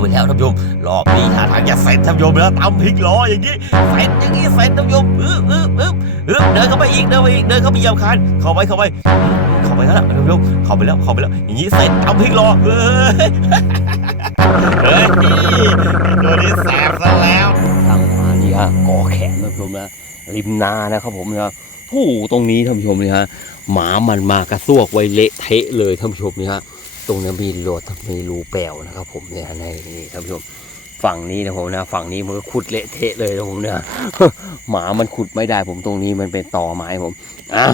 ไปแล้วท่านผู้ชมรอบนี้ท่าทางจะเสร็จท่านผู้ชมแล้วตำพริกล้ออย่างนี้เสร็จอย่างนี้เสร็จท่านผู้ชมอึ๊บอึ๊บอึ๊บอึ๊บเดินเข้าไปอีกเดินไปอีกเดินเข้าไปเยียบคานเข้าไปเข้าไปเข้าไปแล้วท่านผู้ชมเข้าไปแล้วเข้าไปแล้ว อย่างนี้เสร็จตำพริกล้อเฮ้ยเฮ้ยตัวนี้แสบซะแล้วทางมานี่ฮะกอแขนท่านผู้ชมนะริมนานะครับผมนะโอ้ตรงนี้ท่านผู้ชมนี่ฮะหมามันมากระซวกไว้เละเทะเลยท่านผู้ชมนี่ฮะ ตรงนี้มีโหลดมีรูแปลวนะครับ ผมเนี่ยในนี่ท่านผู้ชมฝั่งนี้นะผมนะฝั่งนี้มันก็ขุดเละเทะเลยนะผมเนี่ยหมามันขุดไม่ได้ผมตรงนี้มันเป็นตอไม้ผมอะ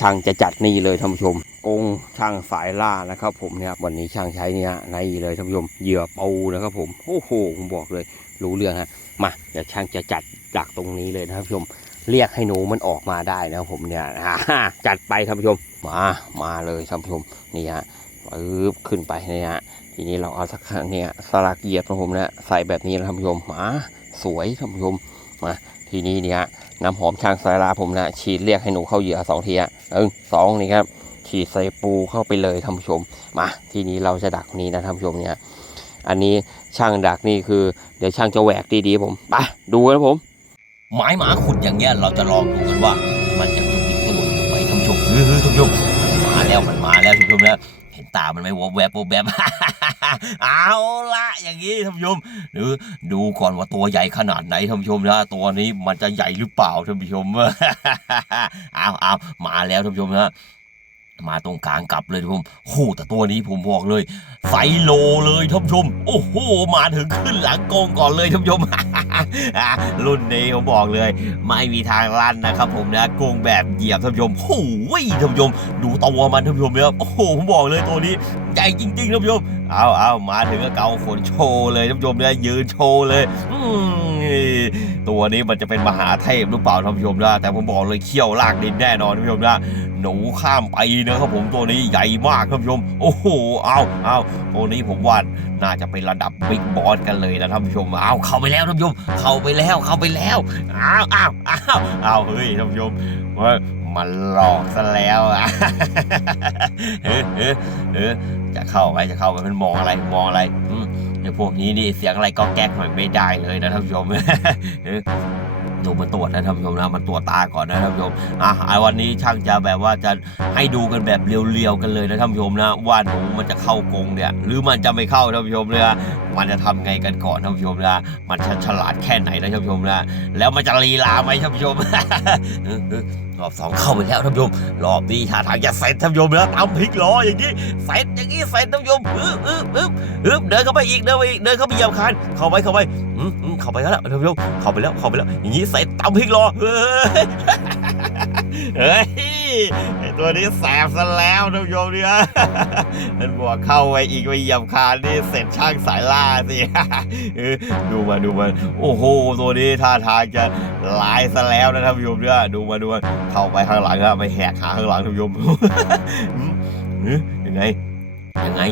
ช่างจะจัดนี่เลยท่านผู้ชมกงช่างสายล่านะครับ ผมเนี่ยวันนี้ช่างใช้เนี่ยในเลยท่านผู้ชมเหยื่อปูนะครับผมโอ้โหผมบอกเลย รู้เรื่องฮะมาเดี๋ยวช่างจะจัดจากตรงนี้เลยนะครับผู้ชมเรียกให้หนูมันออกมาได้นะผมเนี่ยจัดไปท่านผู้ชมมามาเลยท่านผู้ชมนี่ฮะ ปึ๊บขึ้นไปเนี่ยฮะทีนี้เราเอาสักเนี่ยสลักเหยียบของผมนะใส่แบบนี้นะท่านผู้ชมมาสวยท่านผู้ชมมาทีนี้เนี่ยน้ำหอมช่างสายลาผมนะฉีดเรียกให้หนูเข้าเหยื่อสองทีฮะหนึ่งสองนี่ครับฉีดใส่ปูเข้าไปเลยท่านผู้ชมมาทีนี้เราจะดักนี้นะท่านผู้ชมเนี่ยอันนี้ช่างดักนี่คือเดี๋ยวช่างจะแหวกดีๆผมไปดูกันผมไม้หมาขุดอย่างเงี้ยเราจะลองดูกันว่า มันจะมีตัวอยู่ไหมท่านผู้ชมเฮ้ยท่านผู้ชมมา แล้วมันมาแล้วท่านผู้ชมแล้วเห็นตา มันไม่วบแวบวบแวบเอาละอย่างนี้ท่านผู้ชมหรือดูก่อนว่าตัวใหญ่ขนาดไหนท่านผู้ชมนะตัวนี้มันจะใหญ่หรือเปล่าท่านผู้ชมเอาเอามาแล้วท่านผู้ชมนะ มาตรงกลางกลับเลยท่านผู้ชมโอ้แต่ตัวนี้ผมบอกเลยไซโลเลยท่านผู้ชม โอ้โห มาถึงขึ้นหลังกงก่อนเลยท่านผู้ชมรุ่นนี้ผมบอกเลย ไม่มีทางลั่นนะครับ ผมนะโกงแบบเหยียบท่านผู้ชมโอ้ยท่านผู้ชม ดูตัวมันท่านผู้ชมเนี่ยโอ้โหผมบอกเลยตัวนี้ใหญ่จริงๆท่านผู้ชมเอาเอามาถึงก็เกาขนโชว์เลยท่านผู้ชมเนี่ยยืนโชว์เลยอืตัวนี้มันจะเป็นมหาเทพหรือเปล่าท่านผู้ชมนะแต่ผมบอกเลยเขี้ยวลากดินแน่นอนท่านผู้ชมนะ หนูข้ามไปนะครับผมตัวนี้ใหญ่มากท่านผู้ชม โอ้โหเอาเอาตัวนี้ผมว่าน่าจะเป็นระดับบิ๊กบอสกันเลยนะท่านผู้ชมเอาเข้าไปแล้วท่านผู้ชม เข้าไปแล้วเข้าไปแล้วอ้าวอ้าวอ้าวอ้าวเฮ้ยท่านผู้ชมว่ามันหลอกซะแล้วอะเออเออเออจะเข้าไปจะเข้าไปมันมองอะไรมองอะไรอืมไอ้พวกนี้นี่เสียงอะไรก็แก๊กหน่อยไม่ได้เลยนะท่านผู้ชม ดูมาตรวจนะท่านผู้ชมนะมันตรวจตาก่อนนะท่านผู้ชมอะไอ้วันนี้ช่างจะแบบว่าจะให้ดูกันแบบเรียวๆกันเลยนะท่านผู้ชมนะว่าหนูมันจะเข้ากรงเนี่ย หรือมันจะไม่เข้าท่านผู้ชมเนี่ยมันจะทำไงกันก่อนท่านผู้ชมนะมันจะฉลาดแค่ไหนนะท่านผู้ชมนะแล้วมันจะลีลาไหมท่านผู้ชม รอบสองเข้าไปแล้วท่านผู้ชมรอบนี้ท่าทางจะเสร็จท่านผู้ชมนะตำพลิกล้ออย่างนี้เสร็จอย่างนี้เสร็จท่านผู้ชมอึ๊บอึ๊บอึ๊บอึ๊บเดินเข้าไปอีกเดินไปอีกเดินเข้าไปเหยียบคานเข้าไปเข้าไปอืมอืมเข้าไปแล้วท่านผู้ชมเข้าไปแล้วเข้าไปแล้วอย่างนี้เสร็จตำพลิกล้อเฮ้ย ไอตัวนี้แสบซะแล้วท่านผู้ชมเนี่ยมันบวกเข้าไปอีกไปเหยียบคานนี่เสร็จช่างสายล่าสิเออดูมาดูมาโอ้โหตัวนี้ท่าทางจะลายซะแล้วนะท่านผู้ชมเนี่ยดูมาดูมาเข้าไปข้างหลังครับไปแหกขาข้างหลังท่านผู้ชมเอ๊ะยังไงยังไง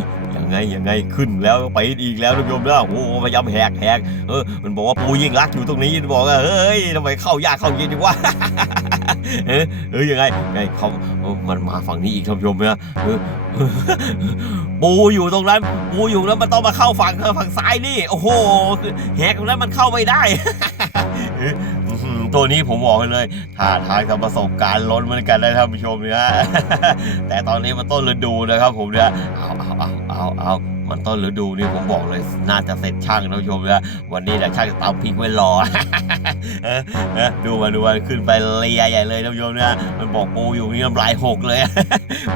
ไงยังไงขึ้นแล้วไปอีกแล้วท่านผู้ชมเนี่ยโอ้พยายามแหกแหกเออมันบอกว่าปูยิ่งรักอยู่ตรงนี้มันบอกว่าเฮ้ยทำไมเข้ายากเข้าเย็นดีวะเออเออยังไงไงเขามันมาฝั่งนี้อีกท่านผู้ชมเนี่ยเออปูอยู่ตรงนั้นปูอยู่แล้วมันต้องมาเข้าฝั่งเธอฝั่งซ้ายนี่โอ้โหแหกตรงนั้นมันเข้าไม่ได้ตัวนี้ผมบอกไปเลยท่าทางจะประสบการณ์ล้นเหมือนกันนะท่านผู้ชมเนี่ยแต่ตอนนี้มันต้นฤดูนะครับผมเนี่ยเอาเอาเอา เอาเอามันต้นฤดูนี่ผมบอกเลยน่าจะเสร็จช่างนะท่านผู้ชมนะวันนี้แหละช่างจะตำพริกไว้รอดูมาดูมาขึ้นไปเลียใหญ่เลยท่านผู้ชมนะมันบอกปูอยู่นี่น้ำลายหกเลย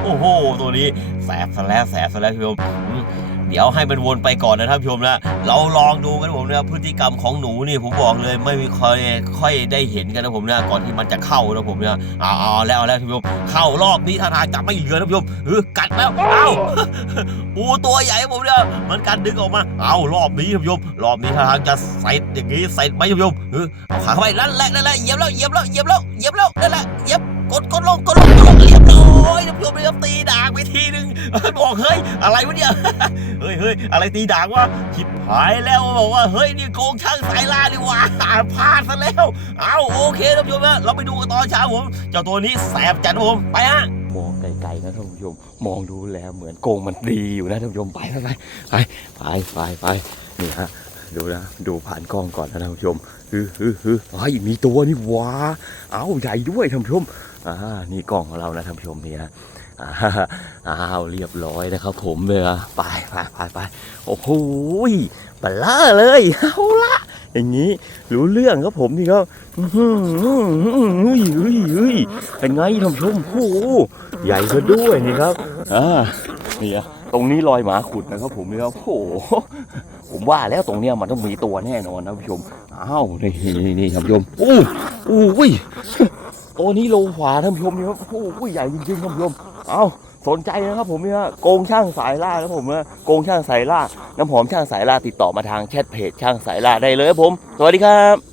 โอ้โหตัวนี้แสบซะแล้วแสบซะแล้วท่านผู้ชมอืมเดี๋ยวให้มันวนไปก่อนนะท่านผู้ชมนะเราลองดูกัน ผมนะพฤติกรรมของหนูนี่ผมบอกเลยไม่มีค่อยค่อยได้เห็นกันนะผมนะก่อนที่มันจะเข้านะผมนะเอาเอาแล้วเอาแล้วท่านผู้ชมเข้ารอบนี้ท่าทางจะไม่เหลือท่านผู้ชมเออกัดแล้วเอาปูตัวใหญ่ผมเนี่ยมันกัดดึงออกมา เอารอบนี้ท่านผู้ชมรอบนี้ท่าทางจะใส่อย่างนี้ใส่ไหมท่านผู้ชมเออเอาขาเข้าไปนั่นแหละนั่นแหละเหยียบแล้วเหยียบแล้วเหยียบแล้วเหยียบแล้วนั่นแหละเหยียบ กดกดลงกดลงกดลงเรียบร้อยท่านผู้ชมเลยครับตีด่างไปทีนึงบอกเฮ้ยอะไรวะเนี่ยเฮ้ยเฮ้ยอะไรตีด่างวะชิบหายแล้วบอกว่าเฮ้ยนี่โกงช่างสายล่าดีหว่าพลาดซะแล้ว เอาโอเคท่านผู้ชมนะเราไปดูกันตอนเช้าผมเจ้าตัวนี้แสบจัดผมไปฮะมองไกลๆนะท่านผู้ชมมองดูแล้วเหมือนโกงมันดีอยู่นะท่านผู้ชมไปไปไปไปไปไปนี่ฮะ ดูนะ ดูผ่านกล้องก่อนนะท่านผู้ชมฮึฮึฮึไอ้ยมีตัวนี่ว้า เอ้าใหญ่ด้วยท่านผู้ชมอ่านี่กล้องของเรานะท่านผู้ชมนี่นะอ้าวเรียบร้อยนะครับ ผมเลยอะไปไปไปไปโอ้โหบัลล่าเลยเอาละอย่างนี้รู้เรื่องครับผมนี่ก็อื้อหือเฮ้ยเฮ้ยเฮ้ยเป็นไงท่านผู้ชมโอ้ใหญ่ซะด้วยนี่ครับอ่านี่อะ ตรงนี้รอยหมาขุดนะครับผมนี่ครับโอ้โหผมว่าแล้วตรงเนี้ยมันต้องมีตัวแน่นอนนะผู้ชมอ้าวนี่นี่นี่ท่านผู้ชมโอ้โอ้ยตัวนี้โลขวาท่านผู้ชมนี่ครับโอ้โหใหญ่จริงๆท่านผู้ชมเอ้าสนใจนะครับผมเนี่ยโกงช่างสายล่าครับผมนะโกงช่างสายล่าน้ำหอมช่างสายล่าติดต่อมาทางแชทเพจช่างสายล่าได้เลยครับผม สวัสดีครับ